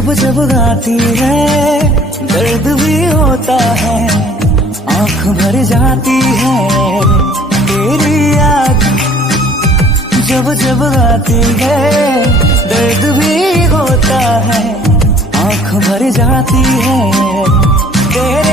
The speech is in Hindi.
जब जब गाती है दर्द भी होता है, आँख भर जाती है तेरी याद। जब जब गाती है दर्द भी होता है, आँख भर जाती है तेरे